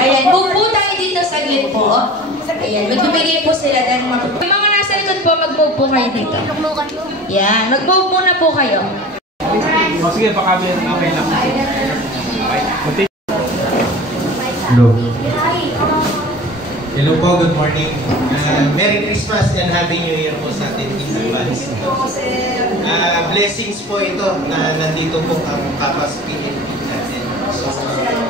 Ayan, move tayo dito saglit po. Ayan, magbibigay po sila ng mga... Yung mga nasa likod po, mag-move po kayo dito. Ayan, mag-move muna po kayo. Sige, baka may okay lang. Hello. Hello po, good morning. Merry Christmas and Happy New Year po sa atin in advance. Blessings po ito na nandito po ang papasukin natin. So,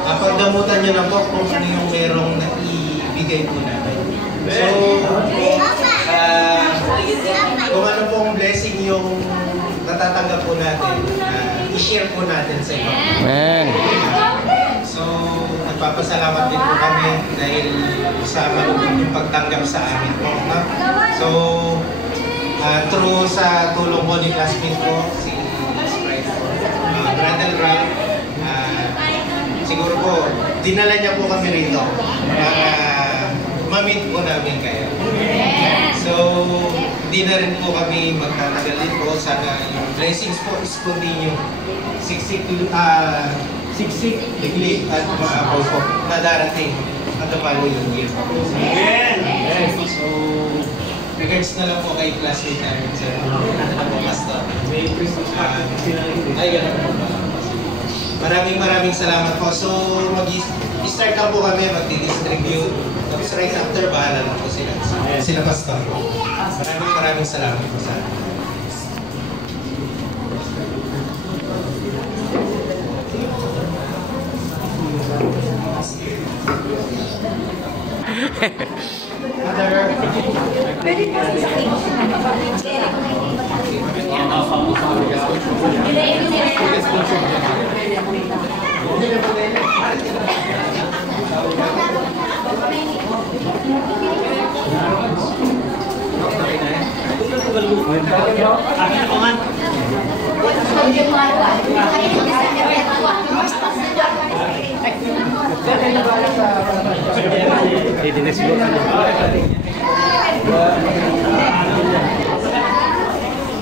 pagdamutan nyo na po kung ano yung merong naibigay po natin. So, kung ano pong blessing yung natatanggap po natin, i-share po natin sa iba. Amen. So, nagpapasalamat din po kami dahil sa malubog yung pagtanggap sa amin po. So, through sa tulong po ni classmate ko, si Sprite po, Brandel Ram, siguro po, dinala niya po kami rito para ma-meet po namin kayo. So, hindi na rin po kami magtatagal din po. Sana yung blessings po is continue. Siksik, liglig at maapaw po na darating at the following year. Amen! So, regards na lang po kay classmate namin, sir. Pastor. Maraming salamat po. So, mag-start na po kami, mag-distribute. Tapos right after, bahala na po sila. Sila pastor. Maraming salamat po sa akin.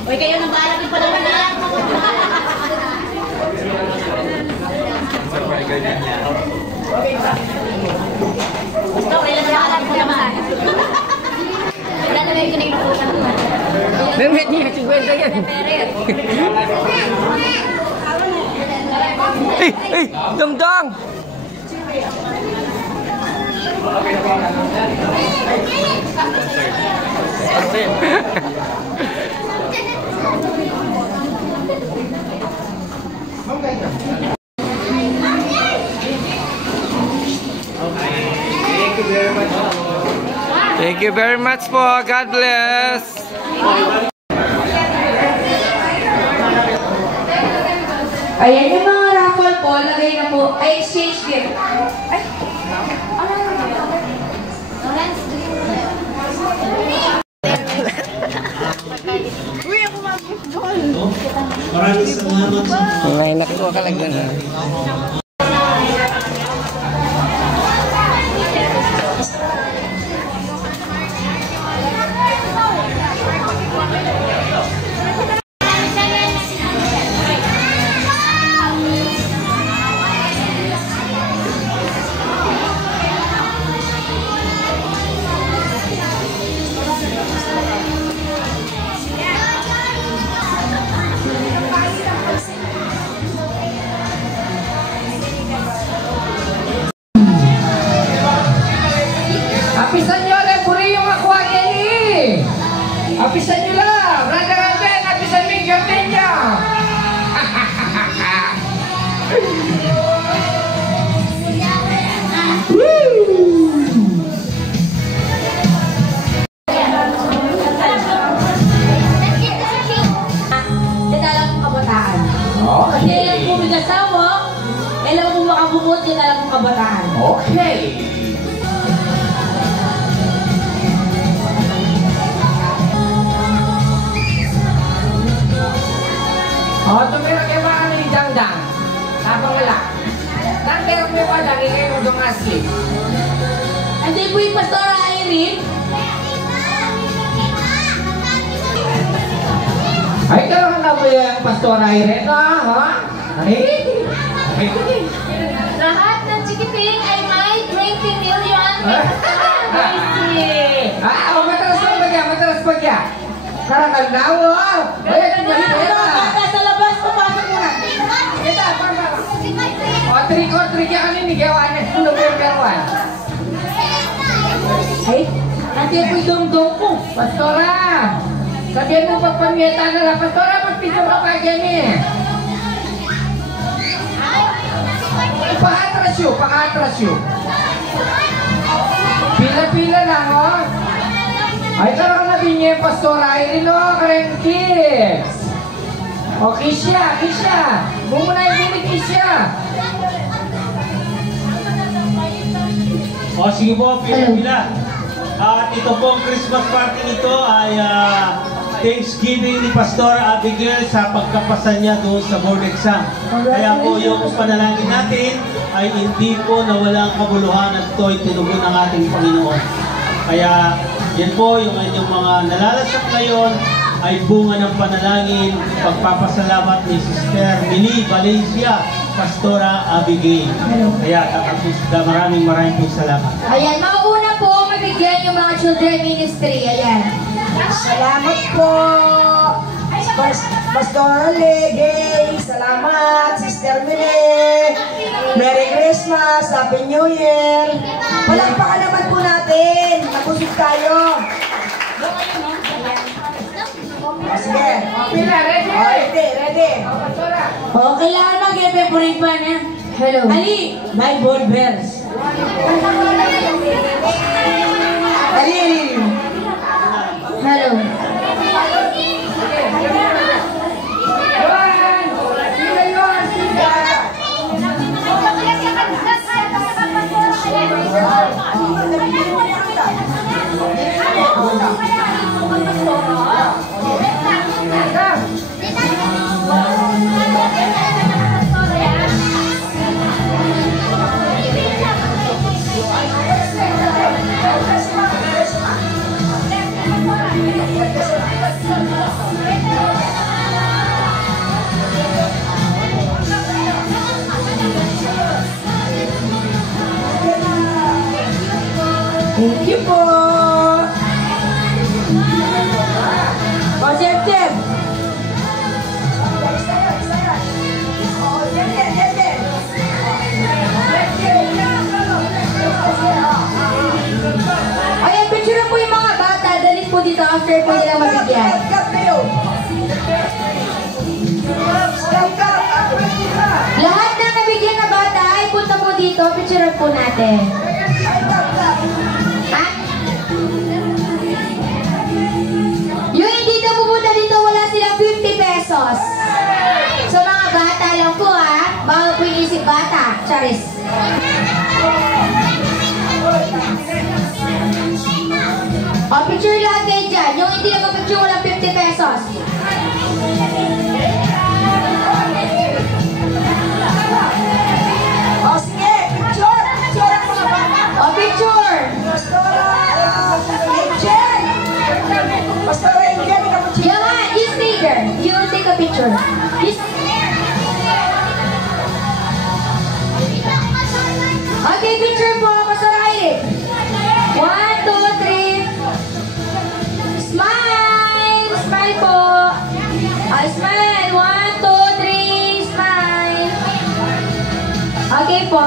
Uy, kayo nang bahala pa naman na. Gusto ko ilang bahala pa naman. Ilalagay ko na yung lukusan ko. Memang niya, 50 yan. Dong! Thank you very much po. God bless. Ayan yung mga raffle po, lagay na po. Ay, exchange gift. Ay, uy, ako mag-football. Maraming salamat sa mga... Ay, nakuha ka lang na. Apisan nyo lang, puri yung aqua yan eh! Apisan nyo lang! Randa-randa, apisan mo yung garden nyo! Dadala kong kabataan. Okay. Kasi alam ko may asawa, alam ko makabukot, dadala kong kabataan. Okay. Masley. Andiyan po yung Pastora Irene. Ay, kailangan na mo yung Pastora Irene, ha? Ay? Lahat ng chikiting ay may 20 million. Matalas pa kya. Karangal na, wow! Ay, Sa labas, papasok mo na. O, trick or treat yan kanini, gawa na sa November 1. Ay, nandiyan po yung dong-dong ko. Pastora! Sabihan mo pagpamieta na lang. Pastora, magpicture ka pa dyan eh. Pang-atras yun. Pila-pila lang, oh. Ay, tarang na din niya yung Pastora Irene, oh, Karengkis. O, Kisha. Bumuna yung bini, Kisha. O sige po, pila-pila. At ito pong Christmas party nito ay Thanksgiving ni Pastor Abigail sa pagkapasan niya doon sa board exam. Kaya po yung panalangin natin ay hindi po nawalang kabuluhan at ito'y tinugon ng ating Panginoon. Kaya yan po yung inyong mga nalalasap ngayon ay bunga ng panalangin, pagpapasalamat ni Sister Mili Valencia, Pastora Abigail. Kaya maraming po salamat. Ayan, mauna po mabigyan yung mga children ministry. Ayan. Salamat po, Pastor Legay. Salamat, Sister Mili. Merry Christmas, Happy New Year. Palakpakan naman po natin. Napusok tayo. Sige. Pila, ready? Ready. O, kailangan mag-favorite pa na. Hello. Ali, my board bells. Ali. Hello. Thank you po. O, Chef. Ayan, picture po yung mga bata. Dali po dito after po nilang mabigyan. Lahat na nabigyan na bata ay punta po dito. Picture po natin. Ha? Yung hindi na pupunta dito, wala silang 50 pesos. So mga bata lang po ha. Bawal po yung isip bata. Charis. O, picture lahat kayo dyan. Yung hindi nagpa-picture, walang 50 pesos. O, sige. Picture ang mga bata. O, picture. Pastor Angel, Yaman, you stay there. You take a picture. Okay, picture po. Pastor Irene. 1, 2, 3. Smile! Smile po. Smile. 1, 2, 3. Smile. Okay po.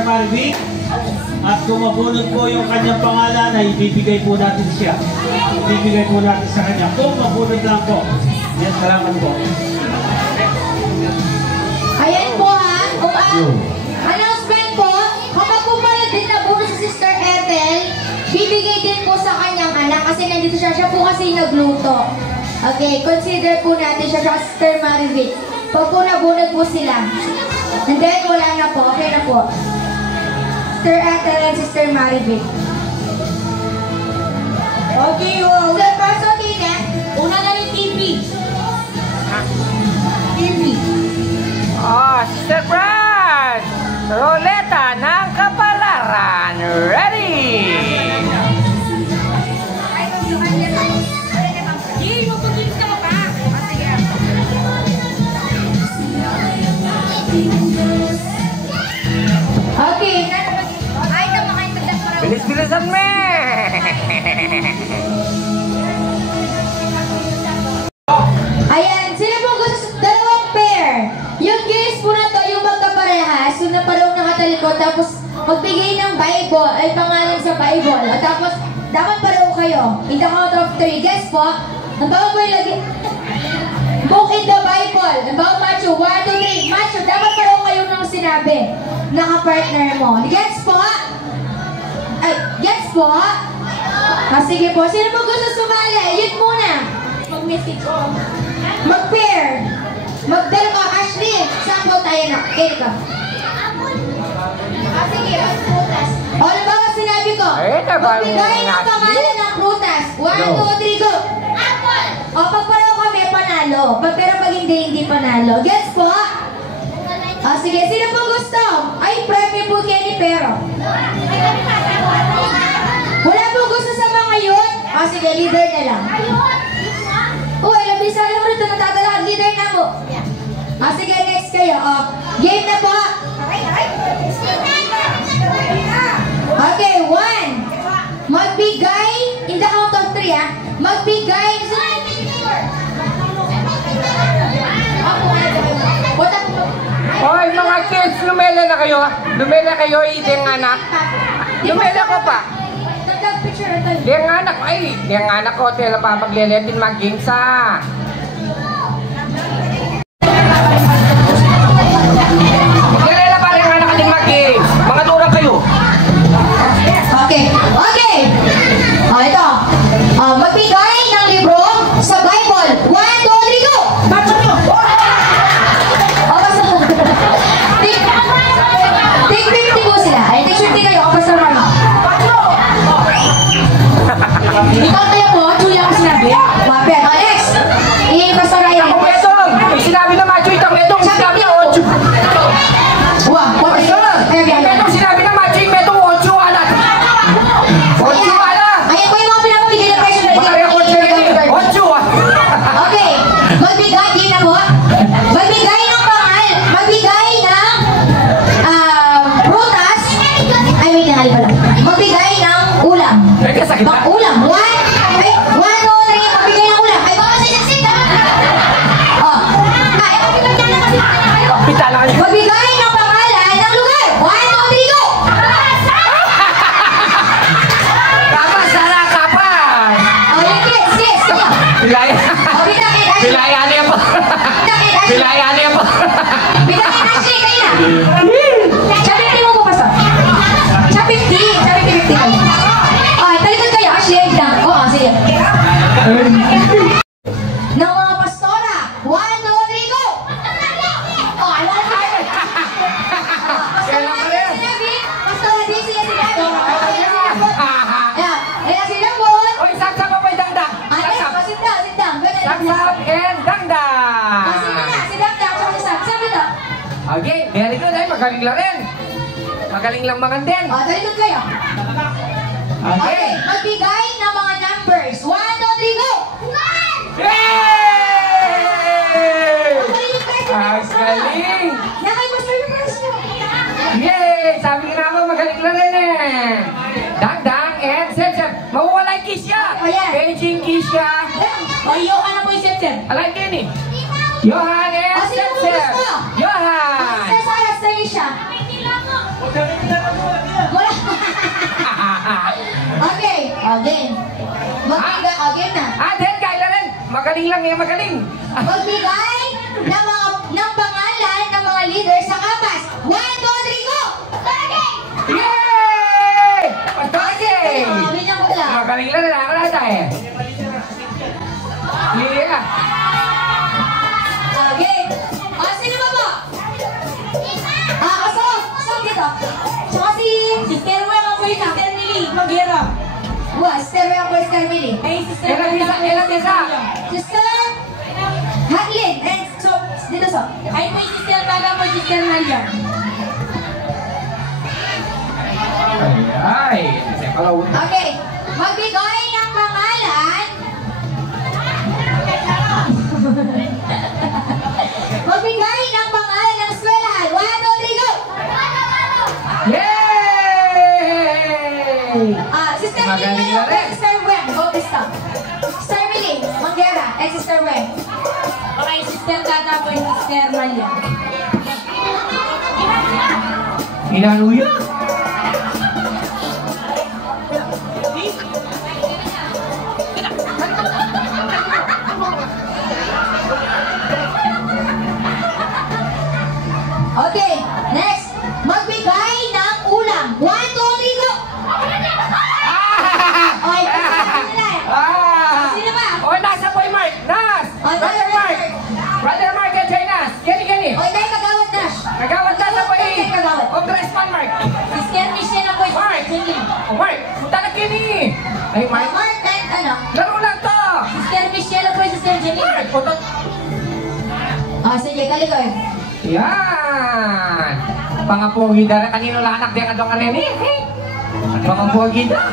Sister Marvick. At kung mabunod po yung kanyang pangalan, ay ibibigay po natin siya. Ibibigay po natin sa kanya. Kung mabunod lang po. Yan, salamat po. Ayan po ha. Announcement po. Kapag po pala din na bonus si Sister Ethel, bibigay din po sa kanyang anak kasi nandito siya. Siya po kasi nagluto. Okay, consider po natin siya sa Sister Marvick. Pag po nabunod po sila. And then wala na po. Okay na po. Sister Ethel and Sister Marvick. Okay, wow. Sir, paso okay na. Una na yung TV. TV. Oh, Sister Brad! Roleta ng kapalaran. Ready! Okay. Bilis-bilisan me! Ayan, sino po gusto dalawang pair? Yung games po na to, yung magkaparehas, yung na parang nakatalikod, tapos magbigay ng Bible, ay pangalan sa Bible. At tapos, dapat pareho kayo. In the count of 3. Guess po, ang bawang po yung lagi, book in the Bible. Ang bawang Matthew, 1, 2, 3. Matthew, dapat pareho kayo ng sinabi. Naka-partner mo. Gets po? Ay, gets po? Sige po. Sino po gusto sumali? Yun muna. Mag-message ko. Mag-pair. Magdala ka, Ashley. Saan po tayo na? Kaya ka. Sige, mag-prutas. O, ano ba ang sinabi ko? Magbigay ng pangalan ng prutas. 1, 2, 3, go! Apple! O, pag pareho kami, panalo. Pero pag hindi panalo. Gets po? Sige, sino po gusto? Ay, premyo po Kenny pero. Wala po gusto sa mga yun? Sige, leader na lang. Uy, labisa lang mo rito, natadala. Leader na mo. Sige, next kayo. Game na po. Okay, 1. Magbigay, in the count of 3 magbigay. Hoy, mga kids, lumela na kayo. Lumela kayo, ideng anak. Lumela ko pa. Deng anak, ay, deng anak ko, tila pa magleletin mag-games Maglelela pa rin anak ating mag-games. Mga durang kayo. Okay. Ito. Magbigay ng libro sa Bible. 1, 2, 3, go! Basta nyo! Take 50 po sila. Ay, take 50 kayo. Basta naman. Ikaw kayo po. Julia ko sinabi. Mapet. Next. Basta kayo. Ako metong. May sinabi na macho itang metong. Sinabi na 8. What is it? Metong sinabi na macho yung metong 8 anak. 8 anak. Ayan po yung mga pinapabigay na presyo na Mga record siya yung 8 Okay. Magbigay din na po. Magbigay ng pangal. Magbigay ng prutas. Ay, wait na pala. Magbigay ng ulam. Ay, kasakit na. Ulam. 1, 2, 3. Magbigay ng ulam. Ay, baka sinasit. Ay, magbigay na kasi kayo. Pitala kayo. Magbigay ng pangalan ng lugar. 1, 2, 3, go! Kapas, sana kapas. Yes. Sige. Pilaya. Bitakit, Ashley. Pilaya niya po. Bitakit, Ashley. Pilaya niya po. Bitakit, Ashley. Kayo na. Sa 50 mo po pa sa. Sa 50 kayo. Talikod kayo. Ashley, lang. Sige. Ng mga pastora. 1, 2, 3, go! Alam mo kayo. Pastora din sinabi. Pastora din sinabi. Ayan, sila po. Oy, saksa pa pa dangdang. Saksap. Sit down. Saksap and dangdang. Sit down. Sabi to. Okay, very good. Ay, magaling lang rin. Magaling lang mangantin. Talikod kayo. Okay. Magbigay ng mga numbers. 1, 2, 3, go! Yay! Ang galing! Nakay-master yung first nyo. Yay! Sabi nga naman, magaling lang rin eh. Dangdang and Sep. Mawawala yung Kisha. Ayan. Beijing Kisha. Yohan na po yung Sep-Sep. Alay din eh. Johan and Sino po Sep. gusto? Johan. Sa Sarah, sa siya. Wala. Okay, again. Again na. Then, kaya rin. Magaling lang yan, magaling. Magbigay ng pangalan ng mga leader sa Kapas. 1, 2, 3, go! Again! Yay! Pagkasi! Bilang ko lang. Magaling lang na ako na tayo. Yeah. Okay. Sino ba po? So dito. Tsaka si Sister Weng ako yung Sister Millie Magera. Sister Weng ako yung Sister Millie. Sister Hatlin. And so, dito so. Ay, may Sister Baga mo, Sister Malia. Ay, kalau Okay. Magbigay ng pangalan. Magbigay ng pangalan ng eskwelahan. 1, 2, 3, go! Yay! Sister Magaling Millie na rin. and Sister Weng. Bautista. Sister Millie Magera and Sister Weng. Okay, Sister Tata po and Sister Malia. Inanuya? Okay, next. Magbigay ng ulam. 1, 2, 3, go! Okay, sino ba? Oh, nasa po yung Mark. Nas! Brother Mark! Brother Mark at kay Nas. Gani. Okay, tayo kagawad na. Nagawad na sa po yung Kagawad. Congressman Mark. Sister Michelle ako yung Mark! Sister Millie. Oh, Mark! Punta na kini! Ay, Mark! Mark and ano? Laro lang to! Sister Michelle ako yung Sister Jenny. Mark! Punta... Sige, kalikod. Yan! Pangapogi na kanino lang anak din adong areni. Pangapogi na.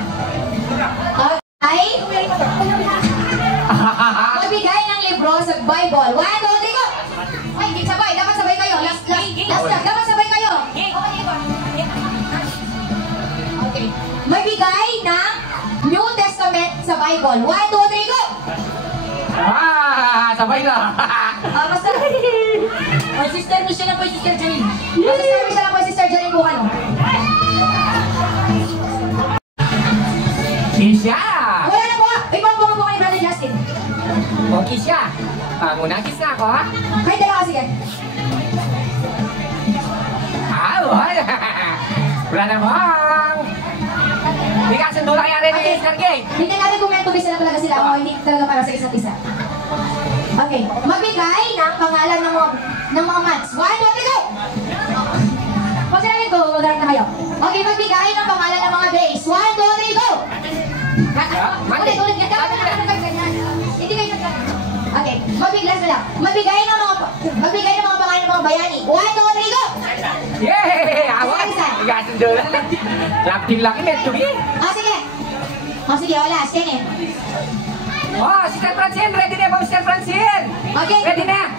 Okay. Magbigay ng libro sa Bible. 1, 2, 3, go! Ay, hindi sabay. Dapat sabay kayo. Last. Dapat sabay kayo. Okay. Magbigay ng New Testament sa Bible. 1, 2, 3, go! Sabay na. Basta. Sister Michelle ako yung Sister Janine. Sister Michelle ako yung Sister Janine kung ano. Kisha! Wala na po. Ibang po kay Brother Justin. O Kisha, muna kiss na ako ha? Kahit dalawa, sige. Wala. Brother Bong! Hindi ka sundo lang yan rin ni Sergey. Hindi natin kung may tubig sila talaga sila o hindi talaga para sa isa't isa. Okay. Magbigay ng pangalan ng mga months. 1, 2, 3, go! Pag sinabi ko, mag-arap na kayo. Okay, magbigay ng pangalan ng mga days. 1, 2, 3, go! Ulit. Hindi kayo nagkakaroon. Okay, mabiglas na lang. Magbigay ng mga pangalan ng mga bayani. 1, 2, 3, go! Yay! Awan! Hindi ka sundo lang. Laki na ito eh. Sige, wala. Sige. Oh, Sister Francine, ready na ba Sister Francine? Okay. Ready na?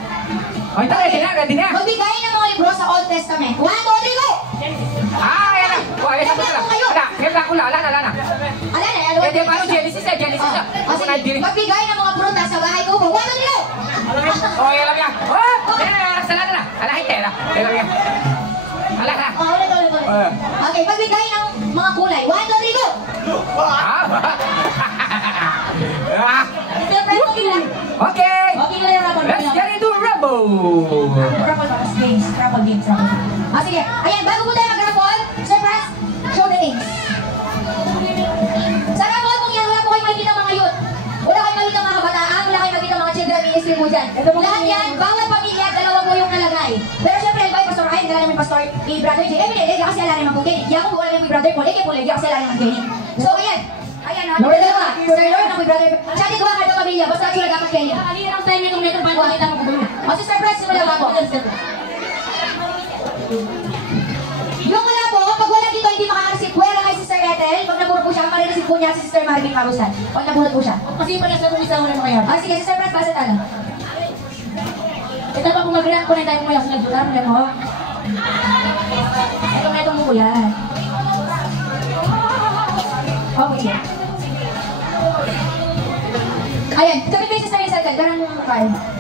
Oh, ito, ready na. Magbigay ng mga libro sa Old Testament. 1, 2, 3, go! Ayan na. Oh, ayan na. Ala na. Pwede ba Genesis na? Magbigay ng mga prutas sa bahay ko. 1, 2, 3, go! Oh, yan lang yan. Oh, salan na. Ala, hitera. Yan lang. Ala na. Ulit. Okay, magbigay ng mga kulay. 1, 2, 3, go! Okay. Let's get into Rumble. Raffle games. Sige. Ayan, bago po tayo mag-raffle, Sir Franz, show the names. Sa raffle po yan, wala po kayong makikita mga youth. Wala kayong makikita mga kabataan, wala kayong makikita mga children ministry po dyan. Lahat yan, bawat pamilya, dalawa po yung nalagay. Pero syempre, ba yung Pastor Ryan, dala namin Pastor Brother J. Lega kasi ala naman po Kenny. Di ako po alam yung Brother Paul, po Lega kasi ala naman Kenny. So, ayan. Dalawa. Sir Lord, ako Brother. Siya di gawa ka ng pamilya, basta sila dapat Kenny. Ang time nitong neto, ba't makita mo po? O, si Sir Franz, wala ako. Yung wala po, pag wala dito, hindi makakareceive. Wala kay Sister Ethel, pag nabunod po siya, marireceive po niya si Sister Marvin Karusan. Pag nabunod po siya. Kasi pa nasa kung isang wala makayaw. Sige, Sister Franz, pasa tala. Ito pa kung mag-react po na tayo mo yung sinagdular, mo mo. Ito na itong mo yan. Okay. Ayan, kami ba yung Sister Ethel? Karang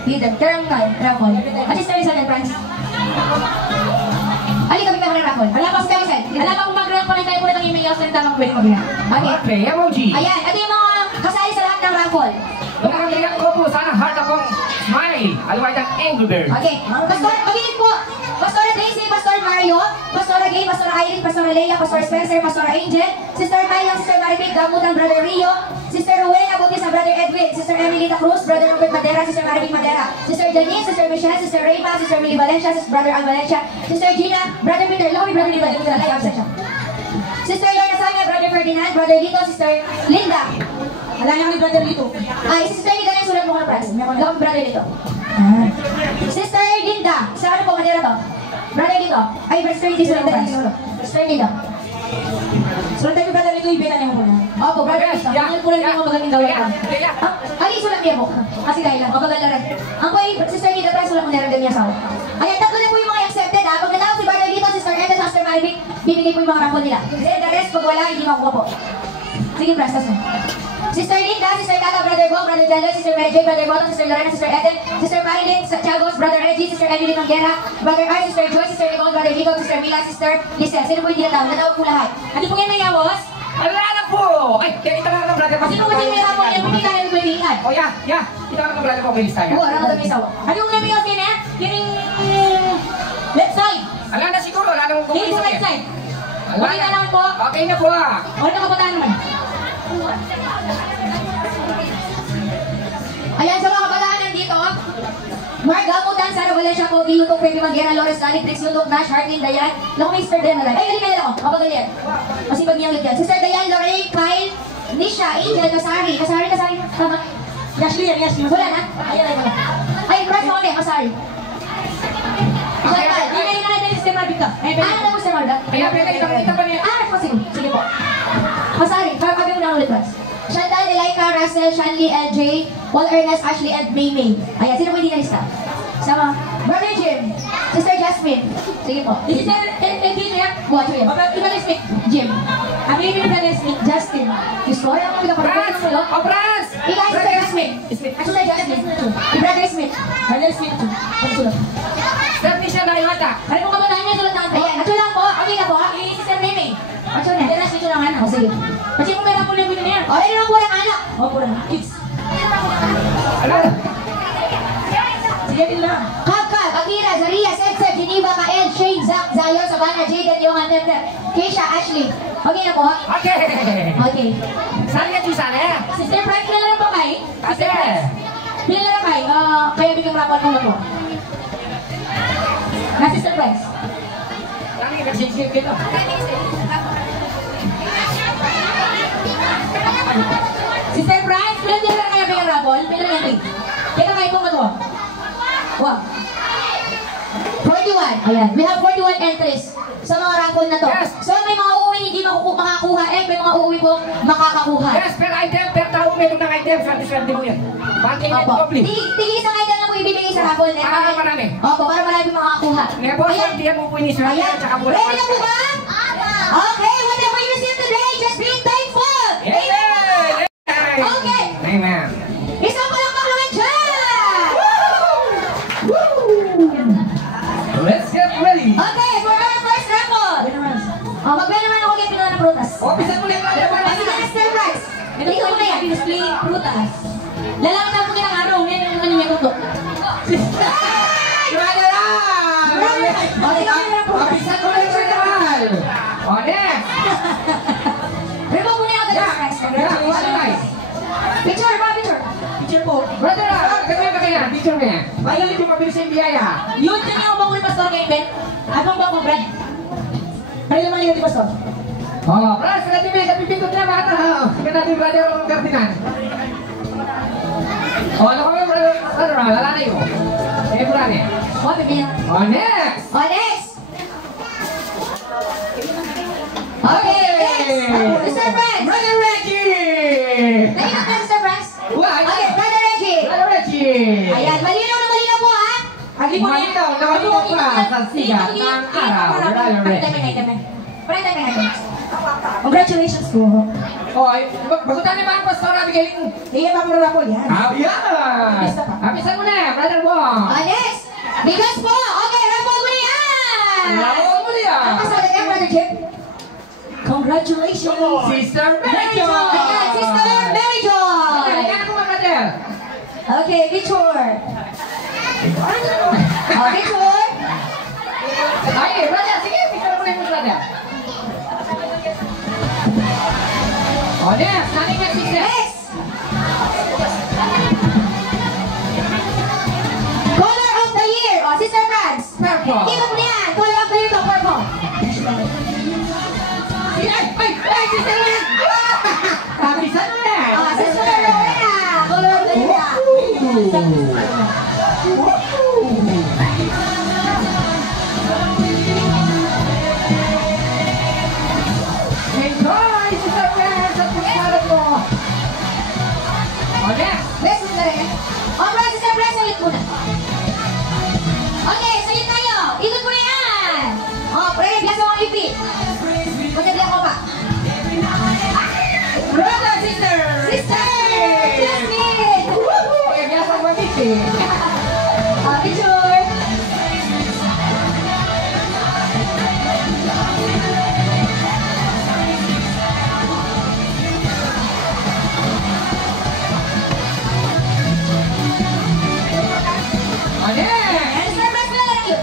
leader, karang raffle. At Sister Ethel, Franz. Ali kami ka ng raffle. Wala pa si Ethel. Alam mo, mag-rank pa rin tayo muna ng email sa tamang pwede mag-rank. Okay. Okay, emoji. Ayan, ito yung mga kasali sa lahat ng raffle. Nakakalilang ko po, sana heart akong smile. Alaway ng Angry Bird. Okay. Pastor, magilit po. Pastora Daisy, Pastor Mario, Pastora Gay, Pastora Irene, Pastora Leia, Pastor Spencer, Pastora Angel, Sister Maya, Sister Maribig, Gamutan, Brother Rio, Sister Rowena, Bautista, Brother Edwin, Sister Emilita Cruz, Brother Robert Madera, Sister Maribig Madera, Sister Janine, Sister Michelle, Sister Reyma, Sister Millie Valencia, Sister Brother Al Valencia, Sister Gina, Brother Peter, Lomi, Brother Liba, Sister Lorna Sanya, Brother Ferdinand, Brother Lito, Sister Linda. Alam niyo ni Brother Lito. Ay, Sister Linda na yung sulat mo ko na prize. Lomi, Brother Lito. Sister Linda, sa ano po, Madera to? Brother Lito. Ay, Sister Linda, sulat mo prize. Sister Linda. Sulat tayo Brother Lito, ibenta niyo po na. Opo, Brother Lito. Yan po lang yung magaling gawin ko. Ay, sulat niya po. Kasi dahil lang, kabagal na rin. Ang po, Sister Linda, prize sulat mo na rin din niya sa ako. Ayan, tatlo na po yung mga accepted ha. Pag natawag si Brother Lito, Sister Ed, at Sister Maribig, bibigay po yung mga raffle nila. Then the rest, pag wala, hindi makuha po. Sige, prestas mo. Sister Linda, Sister Tata, Brother Gong, Brother Daniel, Sister Mary Jane, Brother Bottom, Sister Lorena, Sister Ethel, Sister Marilyn, Chagos, Brother Reggie, Sister Emily Manguera, Brother R, Sister Joy, Sister Nicole, Brother Vico, Sister Mila, Sister Lisa. Sino po yung tinatawag? Natawag po lahat. Ano po yan may yawas? Wala na po! Ay, kaya ito lang ng brother. Sino po yung may raffle yan? Hindi kaya yung pwedeihan. Oh, yeah. Ito lang ng brother ko, bilis tayo. Oo, ano ka may sawa? Ano yung may yawas yan eh? Yan yung left side. Ala na siguro, wala nang Yan yung right side. Okay na naman po. Okay na po ah. Ano na kabataan naman? Ayan sa mga kabataan nandito. Mark Gamutan, Sara Valencia, Pogi, YouTube, Femi Manguera, Lores, Dali, Trix, YouTube, Nash, Hartin, Dayan. Lang may Sister Diane na rin. Ay, galing kayo ako. Kapagal yan. Masipag niyang yan. Sister Dayan, Lorraine, Kyle, Nisha, Angel, Kasari. Kasari. Tama. Yashli. Wala na. Ayan, wala. Ay, Brad mo kami, Kasari. Chantal, di kayo na natin Sister Marvin ka. Ano na po Sister Marvin? Kaya kita pa niya. Sige po. Kasari, kami mo na ulit, Brad. Chantal, Elaika, Russell, Shanley, LJ, Paul Ernest, Ashley, and Maymay. Ayan, sino po hindi na-lista? Sama. Brother Jim, Sister Jasmine. Sige po. Sister, niya? Watch mo yan. Iba na Smith. Jim. Ang yung Brother Smith, Justin. Diyos ko, ayaw mo pinapagpapagpapag ng ulo. Oh, Brans! Ika, Sister Jasmine. Sister Jasmine. Brother Smith. Brother Smith. Pagsulat. Start ni siya na yung ata. Ano po kabataan niya sulat natin? Ayan, ato lang po. Okay na po. Sister Maymay. Ato na. Tira siya lang anak. O sige. Kasi kung meron po na yung niya. O, ayun lang po lang anak. O, po lang. Kids. Ano? Sige din lang. Kagkag, Akira, Zaria, Sensei, Geneva, Kael, Shane, Zach, Zayon, Savannah, Jaden, Yohan, Temper, Keisha, Ashley. Okay na po? Okay. Okay. Saan yan sana eh? Sister Frank, pila lang po kay? Ate. Pila lang kay? Kaya biglang rapon mo na po. Na Sister Frank. Tangi, nagsisigil kita. Sister Frank, pila din lang kaya biglang rapon? Pila lang yan. Kaya kayo po mo. Wow. 41. Ayan. We have 41 entries sa mga raffle na to. Yes. So may mga uuwi hindi makakuha may mga uuwi po makakakuha. Yes, per item, per tao meron ng item. Swerte mo yan. Parking and Opo. complete. Tigi isang item na po ibibigay sa raffle. Para marami. Opo, para marami makakakuha. Nebo, swertihan mo po ni swerte Ayan. at saka po. Ready na po ba? Okay, whatever you receive today, just be thankful. Amen! Okay. Amen. Isang palakpak naman dyan! Let's get ready. Okay, for our first raffle. Magbay naman ako kayo pinala ng prutas. Opisan mo lang. Kasi na Sister Bryce. Ito ko na yan. Display prutas. Lalaki na po ng araw. Yan ang ano niya tutok. Gimana lang? Opisan mo lang siya naman. O, next. Remove muna ako Yeah. ng Bryce. Congratulations. Picture, ba picture? Picture po. Brother, kaya ka kaya? Picture mo yan. Ayaw ito mabilis yung biyaya. Yun din yung bangul pastor kay Ben. Anong bangul, Brad? Ano naman yung pastor? Oh, Brad, sa natin may pipindot na bata. Sige natin, brother, ang Ferdinand. Oh, ano kami, brother? Lalaki mo. Eh, brother. O, bibigyan. Oh, next. O, next! Okay, next! Mr. Franz! Brother Reggie! Naiyak na, Mr. Franz? Why? Okay, Brother Reggie! Brother Reggie! Ayan, malinaw na malinaw po, ha? Malinaw na malinaw pa sa sigat ng araw, Brother Reggie. Congratulations po. Oh, bagutan niyo ba ang pastor na bigaling? Iya, mga po yan. Yes! Apisan mo na, brother mo. Next! Bigas po! Okay, raffle mo na yan! Raffle mo na yan! Ang kasali ka, Brother Jim? Congratulations! Sister Mary Jo! Ayan, Sister Mary Jo! Kaya ko mga brother. Okay, picture. Oh, picture. Ay, brother, sige, picture mo yung brother. O, next, nani nga sister. Next. Color of the year. Oh, Sister Franz. Purple. Ikot mo yan. Color of the year to purple. Ay, sister Mary! Kapisan mo na! Oh, Sister Rowena. Color of the year. Enjoy, sister Mary, sa pagkalat mo! O, next! Next na rin. Oh, bro, Sister Franz, salit muna. Okay, salit tayo. Ikot mo na yan. Oh, pre, biasa mo ang pipi. Magkabila ko pa. Brother, sister! Sister! Jasmine! Kaya biasa mo pipi. Oh, picture. O, next! And Sister Franz, wala lang yun.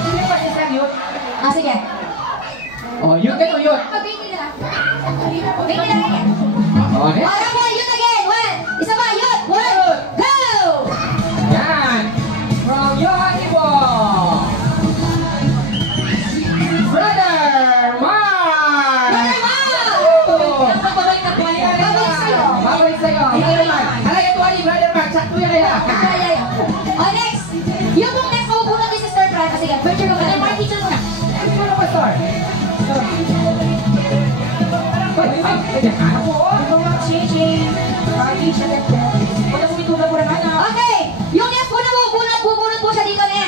Sino pa sister yun? Ah, sige. O, yun kayo yun. Pag-painting na lang. Painting na lang yan. O, next! Oh, Ramon, yun again. One. Isa pa, yun. One. Go! Yan! From Johan Ibo! Brother Mark! Brother Mark! Oh! Babalik na po yan. Babalik sa'yo. Babalik sa'yo! Brother Mark! Alay, ito ay Brother Mark! Sakto yan kaya! Ay, ay, ay. Oh, next. Yung pong next mabubunod ni Sister Franz. Sige, picture ko muna. Mark, picture muna. Ano mo na, Pastor? Ay, anak mo! Okay. Yung next po na bubunod po siya dito na.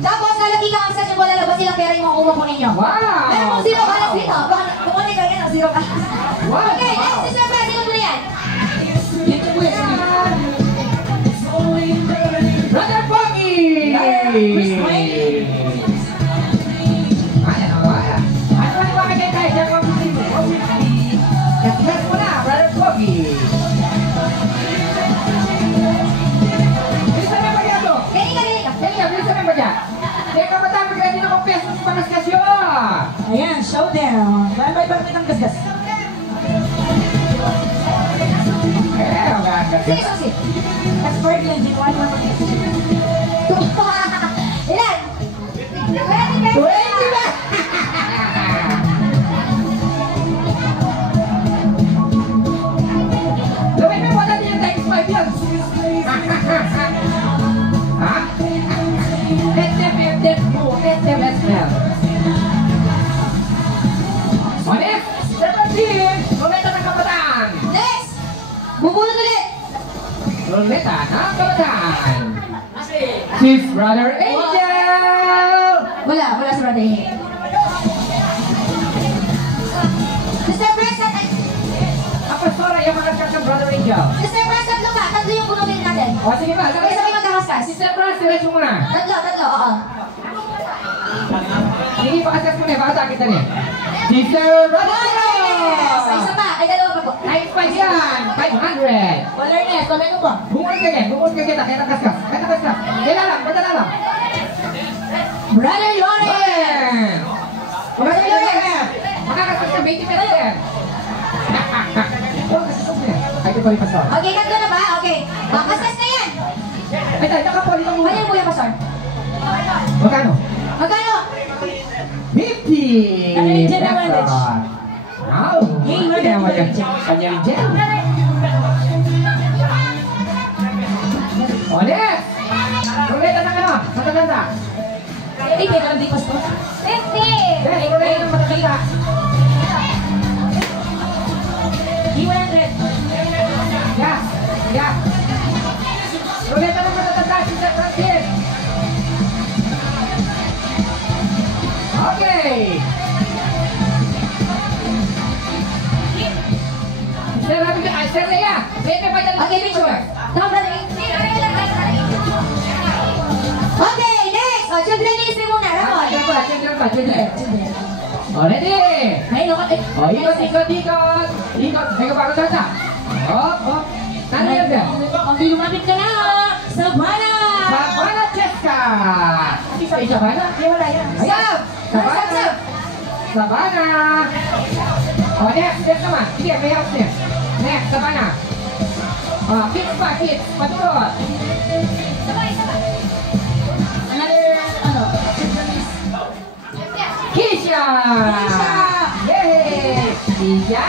Tapos, lalaki ka ang sa yung lalabas silang pera yung makuha po ninyo. Wow! Meron pong zero balance dito. Kung ano yung ganyan, zero balance. Wow! Okay, next, Sister Franz, ikot mo na yan. Dito po yan! Brother Foggy! Ayan, o, ayan. Ano ang mga kay Sir Foggy? Kasgas mo na, Brother Foggy! Bilisan na ba yan, do? Ganyan ka, ganyan ka. Kaya, bilisan na ba yan? Teka, matapos ka din ako pesos sa pangaskasyon! Ayan, showdown. Bye-bye pa ng gasgas. Eh, ang gagas. Sige, susi. That's for you, hindi ko ano naman. Ilan? 20 ba? Gawin mo wala din yung times 5 yan. Ha? SMFF mo, SMSL. Ulit! 17! Ruleta ng kabataan! Next! Bubunod ulit! Ruleta ng kabataan! Chief Brother Angel! Wala si Brother Angel. Sister Franz, Apastora, yung mga kang Brother Angel. Sister Franz, tatlo pa. Tatlo yung bunugin natin. O, sige ba? Sabay-sabay magkakaskas. Sister Franz, diretso mo na. Tatlo, oo. Sige, pakaskas mo na. Baka sakit na niya. Sister Brother Yes! Ay, isa pa. Ay, dalawa pa po. Nice pa yan! 500! Wilderness, wala ko po. Bumulot ka din, kaya nakaskas. Kaya nakaskas. Kaya lang, badala lang. Brother Loren! Brother Loren! Makakaskas ka 20 minutes yan. Ay, ito yung pastor. Okay, tatlo na ba? Okay. Kaskas na yan. Ay, tayo, nakapoli ka muna. Ano yung kuya pastor? Magkano? Magkano? 50! Ano yung general pesos. Wow! Kaya mo yan. Kanya yung gel. Ulit! Ruleta ng ano? Matatanda. Eh, may kalang di pastor. 50! Yes, ruleta ng matatanda. 100. Yeah. Yeah. Ruleta ng matatanda. Sister Francis. Okay. Sir Rabi, Sir Lea. Bebe pa dyan. Okay, picture. Tama, Brother Angel. Okay, next. O, children ministry muna. Ramon. Children pa. Ready? Ikot. Ikot bago tata. Hop. Tanda yan ba? Ang lumapit ka na! Sabana! Sabana Cheska! Sabana? Wala yan. Ayan! Sabana! Next naman. Sige, may house next. Sabana. Kids. Patulot. Kisha! Yay! Kisha!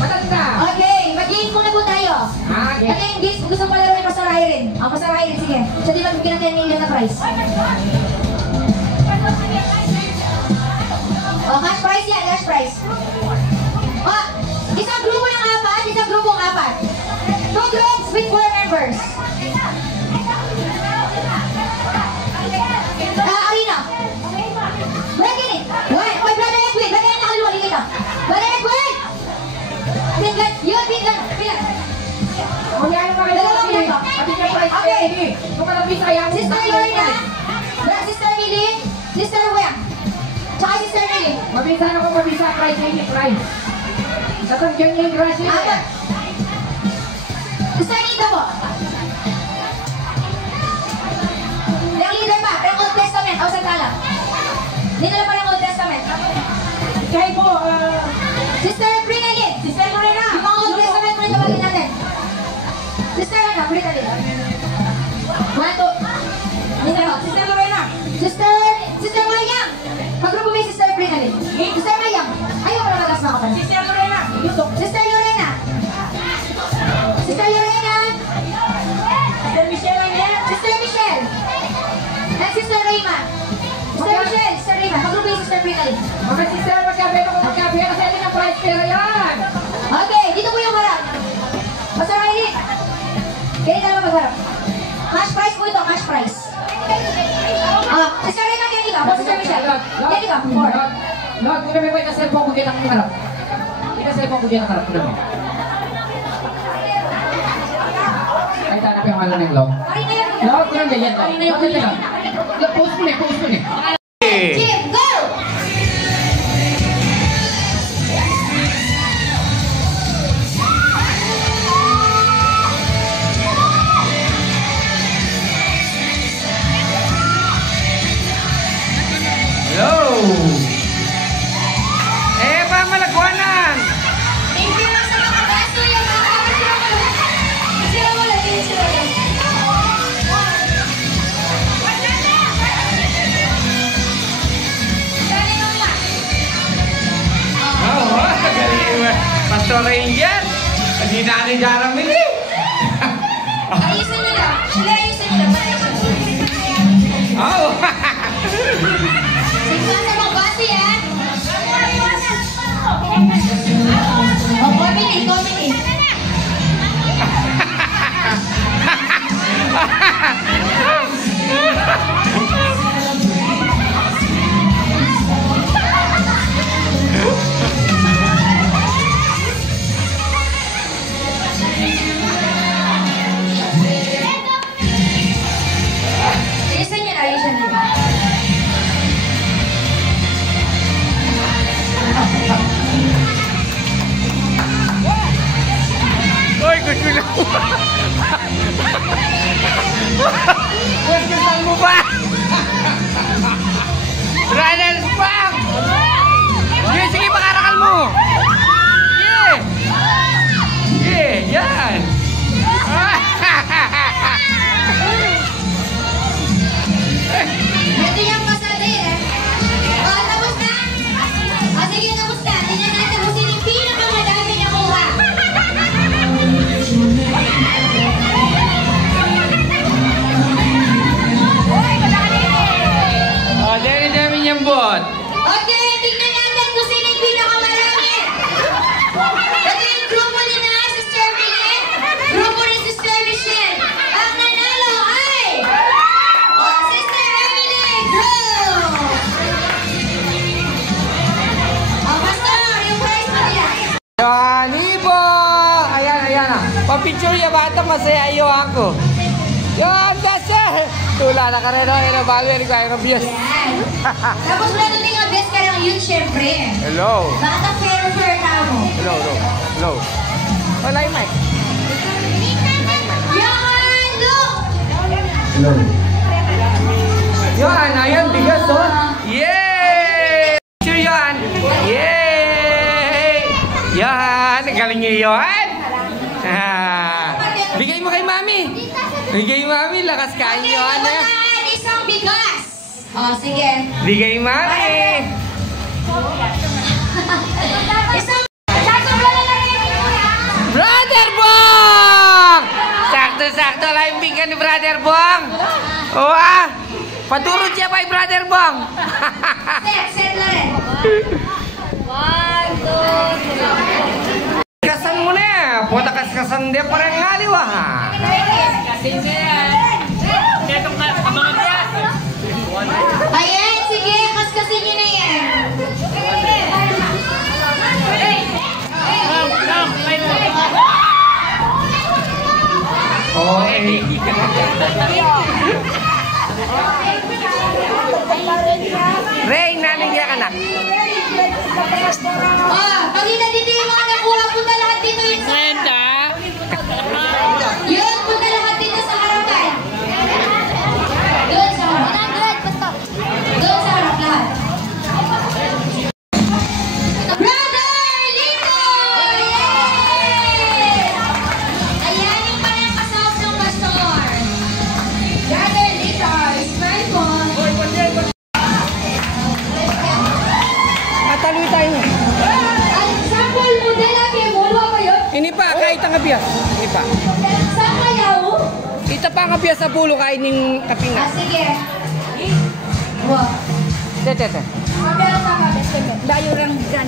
Matanda! Okay, mag-game muna po tayo. Okay. Ano yung games gusto mo palaro ni Pastor Irene? Pastor Irene, sige. Siya din magbigyan natin ng million na prize. Cash prize yan, cash prize. Isang grupo ng apat, isang grupo ng apat. 2 groups with 4 members. Arena. Break it. Wait, Brother Edwin, bagay na kaluwa, lilit ka. Brother Edwin! Pinlan, yun, pinlan. Kunyari pa kayo kasi. Pati niya price ready. Kung malapit kaya mo. Sister Lorna, Sister Millie, Sister Wea, tsaka Sister Millie. Mabisa price ready, price. Tatanggang niya yung grass niya. Apat. Sister Nita po. Yung leader pa, yung Old Testament, o sa tala. Dinala pa ng Old Testament. Kayo po, Sister Brinalyn, Sister Lorena, yung mga Old Testament mo na tawagin natin. Sister Lorena, Brinalyn. 1, 2. Sister Lorena. Sister Mayang. Pagrupo may Sister Brinalyn. Sister Mayang. Ayaw ko na matas na kapatid. Sister Lorena. Sister Lorena. Sister Lorena. Sister Michelle lang yan. Sister Michelle. And Sister Rayma. Sister Rayma. Pagrupo may Sister Brinalyn. Mga sister, magkabi kasi alin ang price pera yan. Okay, dito po yung harap. Pastor Riley. Ganito naman magharap. Cash prize po ito, cash prize. Sister Rayma, ganito ka. Sister Michelle. Ganito ka. 4. Lord, kung namin na cellphone ko kita ng harap. Kita cellphone ko kita ng harap ko namin. Ay, tanap yung alam ng Lord. Lord, kung namin ganyan. Post ko na. Jim, go! Hello! Pa, malagwanan! Thank you lang sa mga kaso yung mga sila mo lang, sila lang. Galing mo lang. Oo, galing mo. Pastor Ranger! Hindi na ni Jarang Mili! Ayusin nyo lang. Sila ayusin nyo lang. Oo! Sigla sa mga bati, ha? Comedy. Ayusin nyo lang. Uy, gusto lang mo ba? Gusto lang mo ba? Runners back! Sige, makarakal mo! Yan! Ito yung pasadin, eh. Tapos na? Sige, tapos na. Tingnan natin kung sino yung pinakamadami niya kuha. Dami niyang bot. Okay, tingnan natin kung sino yung pinakamarami. Ito yung grupo ni na Sister Millie, grupo ni Sister Michelle. Ang nanalo ay Sister Emily Group. Pastor, yung prize mo nila. Ibo! Ayan. Papicture ya bata, masaya iyo ako. Yan, dasar! Tula na ka rin, no? Bali, kayo ng bias. Yan. Tapos wala doon yung best ka lang yun, syempre. Hello. Bakit ang fair ka mo? Hello. Wala yung mic. Yan! Look! Yan, ayan, bigas, oh. Yay! Sure yan. Yay! Yan, galing niyo yan. Bigay mo kay Mami. Bigay Mami, lakas kain nyo. Ano? Isang bigas. Oh, sige. Bigay Mami. Isang Brother Bong! Sakto-sakto lang yung bigyan ni Brother Bong. Oh, ah. Paturod siya pa Brother Bong. set na rin. 1, 2, 3. Kasan mo na. Puta kaskasan dia parang ngaliw ah. Ayan, sige. Kaskasin nyo na yan. Oh, eh. Ray, naningya ka na. Oh, pag dito yung mga nakuha, punta lahat dito yun sa... Yun, punta lahat dito sa harapan. Doon sa harap. Doon sa harap lahat. Brother Lito! Yay! Ayan yung parang kasawag ng pastor. Brother Lito, smile po. Mataloy tayo. Ang sample model lagi mo, wala ba yun? Ini pa, kahit ang kabias. Ini pa. Saan kaya mo? Ita pa ang kabias sa pulo kain ng kapinga. Sige. Wow. Tete. Dayo lang dyan.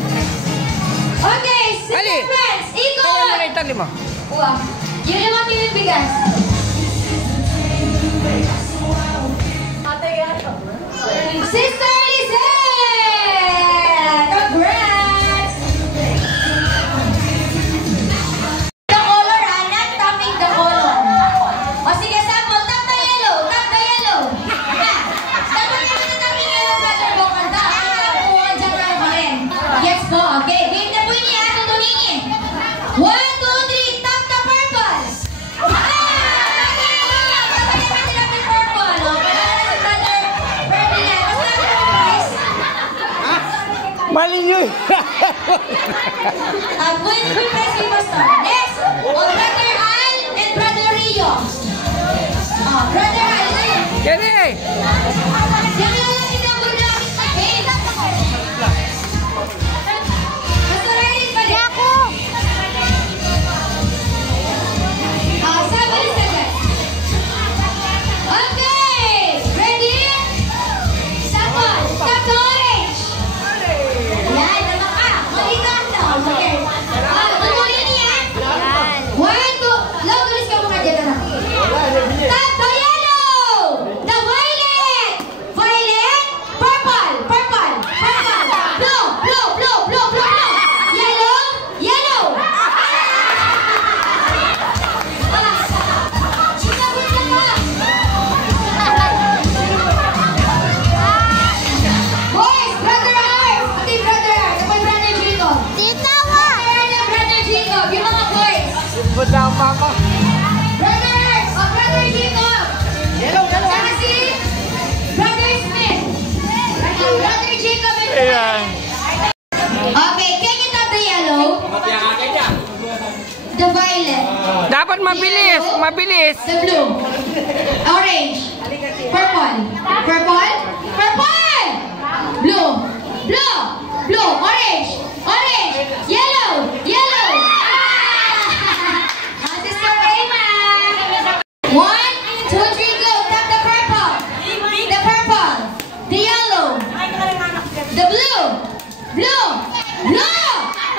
Okay, Ali. sister friends, Kaya mo na ikot! itali mo. Wow. Yun naman yung bigas. Sister Lizette! Congrats! The color, not tapping the color. O sige, sample, tap the yellow, tap the yellow. Ha! Sample naman na tapping yellow, brother Bong. Ang dami na nakuha dyan na pa rin. Yes po, okay. Game na po yun niya, tutunin niya. 1, 2, 3, tap the purple. Mali yun. Good press kay Pastor. Next, Brother Al and Brother Rio. Brother Al, ito yun. Kaya eh. Yung lalaki ng burlakit na face. Pastor Riley, balik. Ako. Sabali sa dyan. Okay. Ready? Sample. Stop the orange. Yan, naman ka. Mag-ikan daw. Okay. Tutuloy niya. 1, 2. Low, tulis ka muna dyan na. Tap the yellow. The violet. Violet. Purple. Purple. Purple. Blue. Blue. Blue. Blue. Blue. Blue. Yellow. Yellow. Sinabot ka pa. Boys, Brother Ars. Okay, Brother Ars. Ako'y Brother Jacob. Brother Ars and Brother Jacob. Yung mga boys. Buta ang papa. Brother Ars. O, Brother Jacob. Saka si Brother Smith. Brother Jacob and Ayan. Okay, can you tap the yellow? The violet. Dapat mabilis. Mabilis. The blue. Orange. Purple. Purple. Purple. Blue. Blue. Blue. Orange. Orange. Yellow. Yellow. Sister Rayma. 1, 2, 3, go. Tap the purple. The purple. The yellow. The blue. Blue. Blue.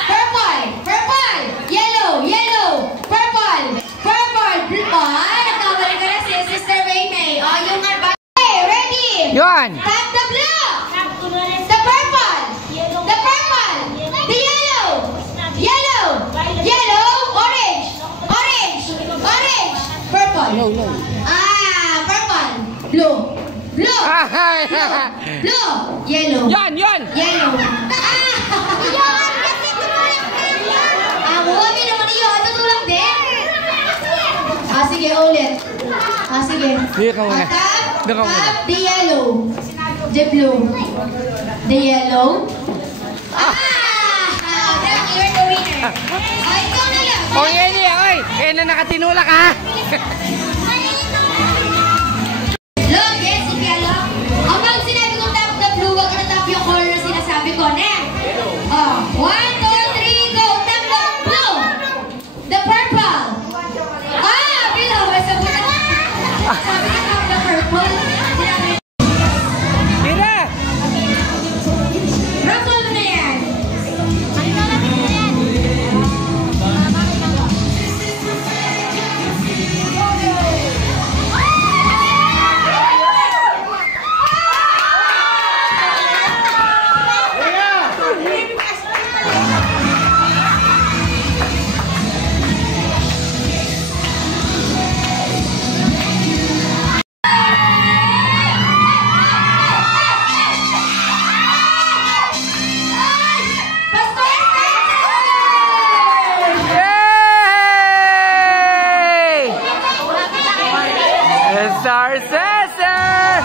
Purple. Purple. Yellow. Yellow. Purple. Purple. Blue. Nakabalik ka na si Sister Raymay. Yung arba. Okay, ready? Yun. Tap the blue. The purple. The purple. The yellow. Yellow. Yellow. Orange. Orange. Orange. Purple. No. Purple. Blue. Blue. Yellow. Yan, yan. Yellow. Ako, kami naman iyo. Ito tulak din. Sige, ulit. Sige. Hindi ka muna. Tap, the yellow. The blue. The yellow. You're the winner. Ikaw na lang. O, yan yan. Oy, kaya na nakatinulak ha. Look, yes, if yellow. Ang pag sinabi kong tap the blue, wag na tap yung color na sinasabi ko. Next. 1, 2, 3, go. Tap the blue. The purple. Bilaw. Sabi ka tap the purple. Sinabi. Tira. Ruffle na yan. Star Cesar!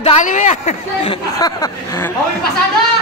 Dali mo yan! Hoy, pasado!